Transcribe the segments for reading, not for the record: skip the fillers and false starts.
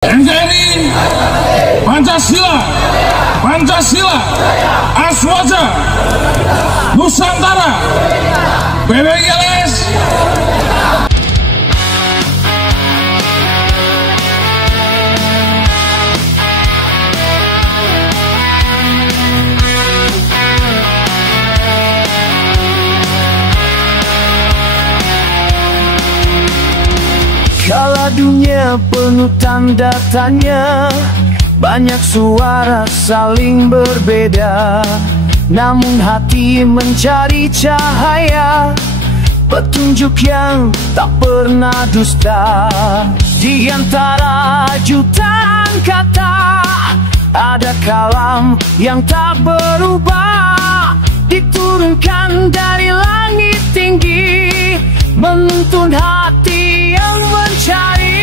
NKRI, Pancasila, Pancasila, Aswaja, Nusantara, PBGLS. Kala dunia penuh tanda tanya, banyak suara saling berbeda, namun hati mencari cahaya, petunjuk yang tak pernah dusta. Di antara jutaan kata, ada kalam yang tak berubah, diturunkan dari langit tinggi, menuntun hati yang mencari.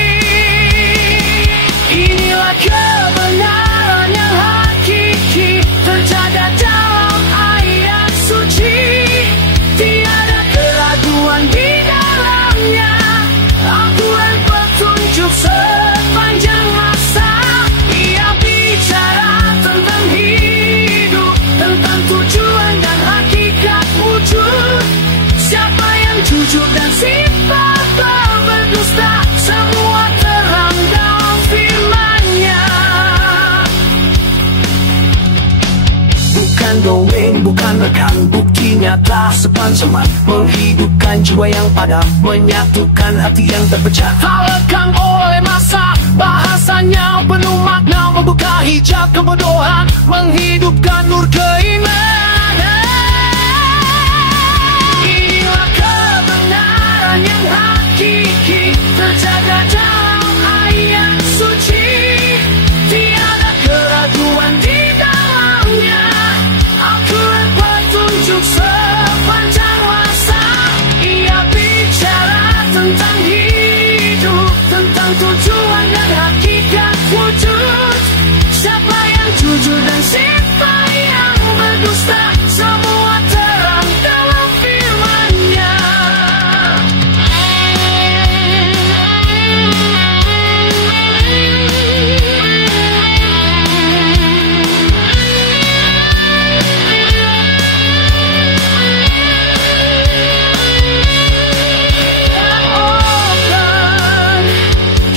Inilah kebenaran yang hakiki, tercatat dalam ayat suci. Tiada keraguan di dalamnya, Al-Quran petunjuk sepanjang masa. Ia bicara tentang hidup, tentang tujuan dan hakikat wujud. Siapa yang jujur dan sifat tak berdusta, semua terang dalam firman-Nya. Bukan dongeng, bukan rekan, bukti nyata sepanjang menghidupkan jiwa yang padam, menyatukan hati yang terpecah. Tak lekang oleh masa, bahasanya penuh makna, membuka hijab kebodohan, menghidupkan nur keimanan. Yang hakiki, terjaga dalam ayat suci. Tiada keraguan di dalamnya, Al-Quran petunjuk sepanjang masa. Ia bicara tentang hidup, tentang tujuan dan hakikat wujud. Siapa yang jujur dan siapa yang berdusta, semua terang dalam firman-Nya.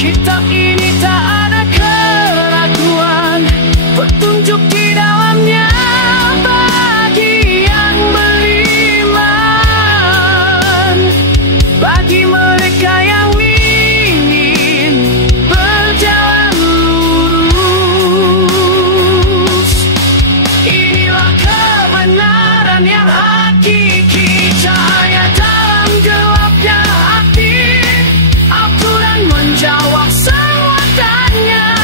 Kitab ini tak ada keraguan, petunjuk di dalamnya bagi yang beriman, bagi mereka yang ingin berjalan lurus. Inilah kebenaran yang hakiki, cahaya dalam gelapnya hati. Al-Quran menjawab semua tanya,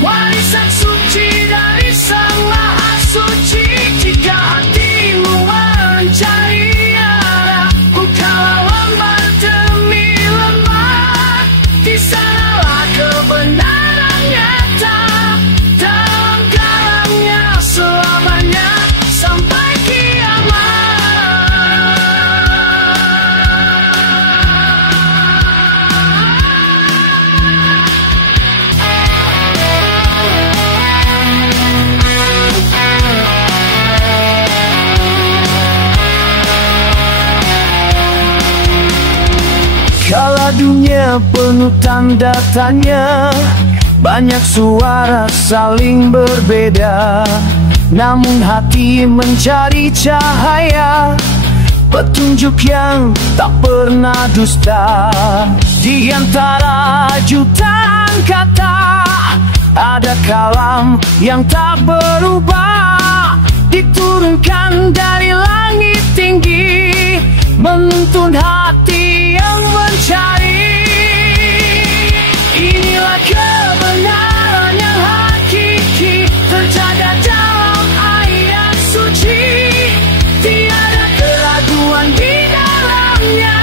warisan suci dari Sang Maha Suci. Jika hatimu mencari arah, bukalah lembar demi lembar. Di sanalah kebenaran nyata, dalam kalamnya selamanya sampai kiamat. Kala dunia penuh tanda tanya, banyak suara saling berbeda, namun hati mencari cahaya, petunjuk yang tak pernah dusta. Di antara jutaan kata, ada kalam yang tak berubah, diturunkan dari langit tinggi, menuntun hati yang mencari. Inilah kebenaran yang hakiki, tercatat dalam ayat suci. Tiada keraguan di dalamnya,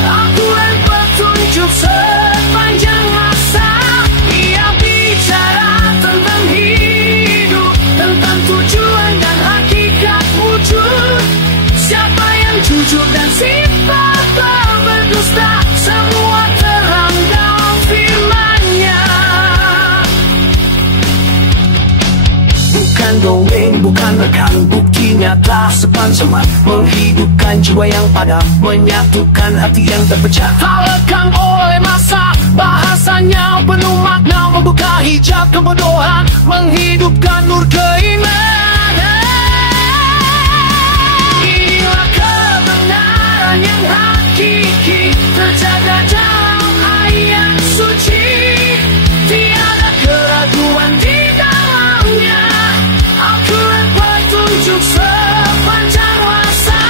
Al-Quran petunjuk sepanjang masa. Ia bicara tentang hidup, tentang tujuan dan hakikat wujud. Siapa yang jujur dan sifat tak berdusta, semua terang dalam firman-Nya. Bukan dongeng, bukan rekan, bukti nyata sepan-seman menghidupkan jiwa yang padam, menyatukan hati yang terpecah. Tak lekang oleh masa, bahasanya penuh makna, membuka hijab kebodohan, menghidupkan nur keimanan. Inilah kebenaran yang hakiki, terjaga dalam ayat suci. Tiada keraguan di dalamnya, Al-Quran petunjuk sepanjang masa.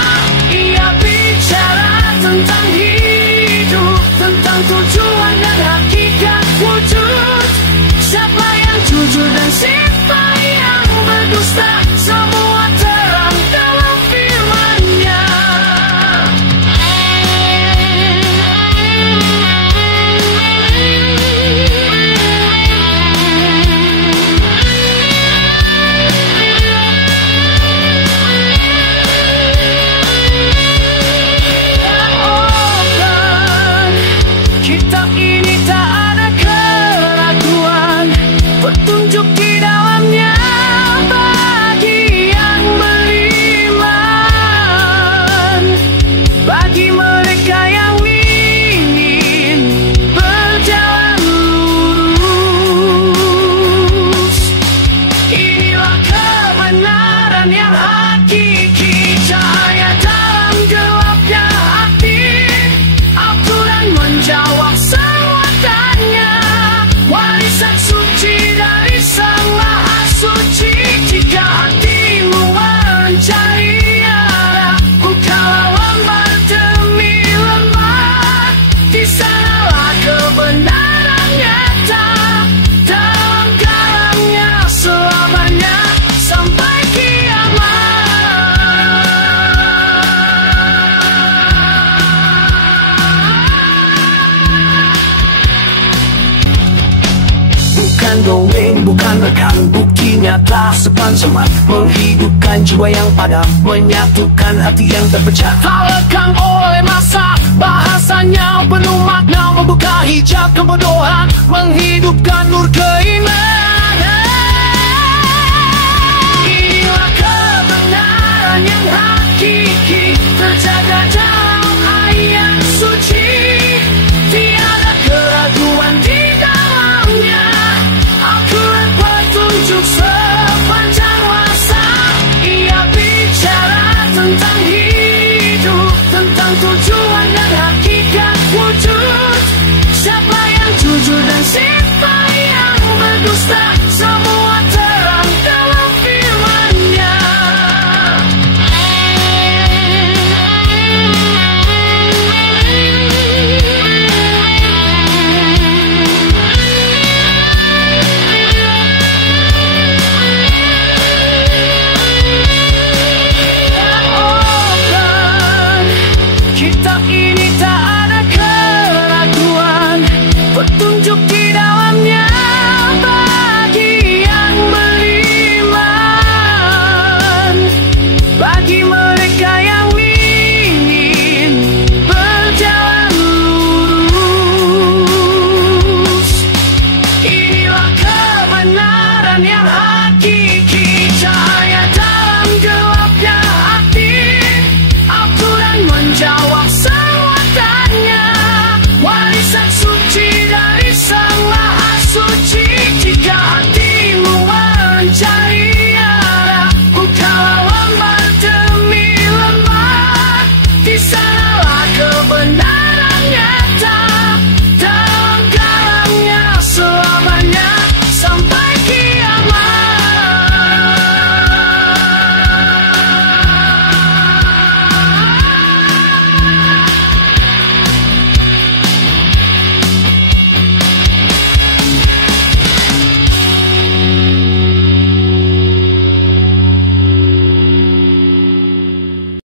Ia bicara tentang hidup, tentang tujuan dan hakikat wujud. Siapa yang jujur dan siapa yang berdusta, semua terang dalam firman-Nya. Kitab ini tak ada keraguan, petunjuk di dalamnya bagi yang beriman, bagi mereka yang ingin berjalan lurus. Inilah kebenaran yang hakiki, cahaya dalam gelapnya hati. Al-Quran menjawab semua tanya, warisan suci dari Sang Maha Suci. Jika hatimu mencari arah, bukalah lembar demi lembar. Di sanalah kebenaran nyata, dalam kalamnya selamanya sampai kiamat. Bukan dongeng, bukan rekan, bukti nyata sepan-seman menghidupkan jiwa yang padam, menyatukan hati yang terpecah. Tak lekang oleh masa, bahasanya penuh makna, membuka hijab kebodohan, menghidupkan nur keimanan. Inilah kebenaran yang hakiki, terjaga dalam ayat suci. Tiada keraguan di dalamnya, Al-Quran petunjuk sepanjang masa. Ia bicara tentang hidup, tentang tujuan dan hakikat wujud. Siapa yang jujur dan siapa yang berdusta, semua terang dalam firman-Nya. Kitab ini tak ada keraguan, petunjuk di dalamnya bagi yang beriman, bagi mereka yang ingin berjalan lurus. Inilah kebenaran yang